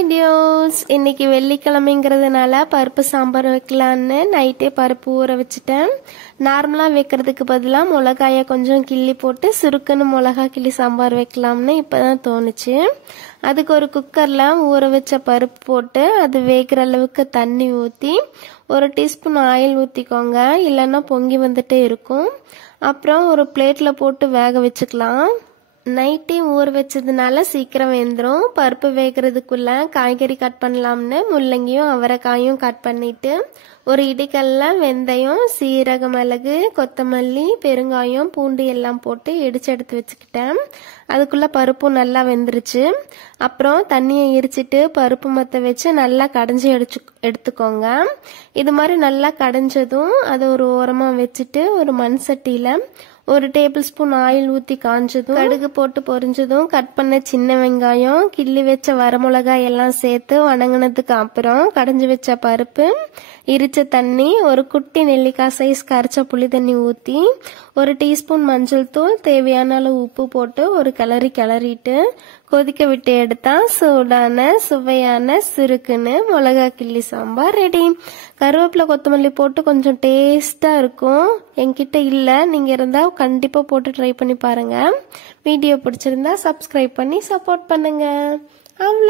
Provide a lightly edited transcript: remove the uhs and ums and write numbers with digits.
Hi டியோஸ், இன்னைக்கு வெள்ளிக்கிழமைங்கிறதுனால பருப்பு சாம்பார் வைக்கலான்னு நைட்டே பருப்பு ஊற வச்சுட்டேன். நார்மலாக வைக்கிறதுக்கு பதிலாக மிளகாயை கொஞ்சம் கிள்ளி போட்டு சுருக்குன்னு மிளகா கிள்ளி சாம்பார் வைக்கலாம்னு இப்போ தான் தோணுச்சு. அதுக்கு ஒரு குக்கரில் ஊற வச்ச பருப்பு போட்டு அது வேகிற அளவுக்கு தண்ணி ஊற்றி 1 டீஸ்பூன் ஆயில் ஊற்றிக்கோங்க, இல்லைன்னா பொங்கி வந்துட்டே இருக்கும். அப்புறம் ஒரு பிளேட்டில் போட்டு வேக வச்சுக்கலாம். நைட்டே ஊற வச்சதுனால சீக்கிரம் வெந்துடும். பருப்பு வேகிறதுக்குள்ள காய்கறி கட் பண்ணலாம்னு முள்ளங்கியும் அவரைக்காயும் கட் பண்ணிட்டு ஒரு இடிக்கல்ல வெந்தயம், சீரக, மிளகு, கொத்தமல்லி, பெருங்காயம், பூண்டு எல்லாம் போட்டு இடிச்சு எடுத்து வச்சுக்கிட்டேன். அதுக்குள்ள பருப்பும் நல்லா வெந்துருச்சு. அப்புறம் தண்ணியை எரிச்சிட்டு பருப்பு மத்த வச்சு நல்லா கடைஞ்சி எடுத்துக்கோங்க. இது மாதிரி நல்லா கடைஞ்சதும் அதை ஒரு ஓரமா வச்சுட்டு ஒரு மண் சட்டியில 1 டேபிள் ஸ்பூன் ஆயில் ஊற்றி காஞ்சதும் கடுகு போட்டு பொரிஞ்சதும் கட் பண்ண சின்ன வெங்காயம், கிள்ளி வச்ச வரமிளகாய் எல்லாம் சேர்த்து வணங்கினதுக்கு அப்புறம் கடைஞ்சி வச்ச பருப்பு, இரிச்ச தண்ணி, ஒரு குட்டி நெல்லிக்காய் சைஸ் கரைச்ச புளி தண்ணி ஊற்றி 1 டீஸ்பூன் மஞ்சள் தூள், தேவையான அளவு உப்பு போட்டு ஒரு கிளறிட்டு கொதிக்க விட்டு எடுத்தா சூடான சுவையான சுருக்குன்னு மிளகா கிள்ளி சாம்பார் ரெடி. கருவேப்பிலை கொத்தமல்லி போட்டு கொஞ்சம் டேஸ்டா இருக்கும். என்கிட்ட இல்லை, நீங்க இருந்தா கண்டிப்பா போட்டு ட்ரை பண்ணி பாருங்க. வீடியோ பிடிச்சிருந்தா சப்ஸ்கிரைப் பண்ணி சப்போர்ட் பண்ணுங்க. அவ்வளோ.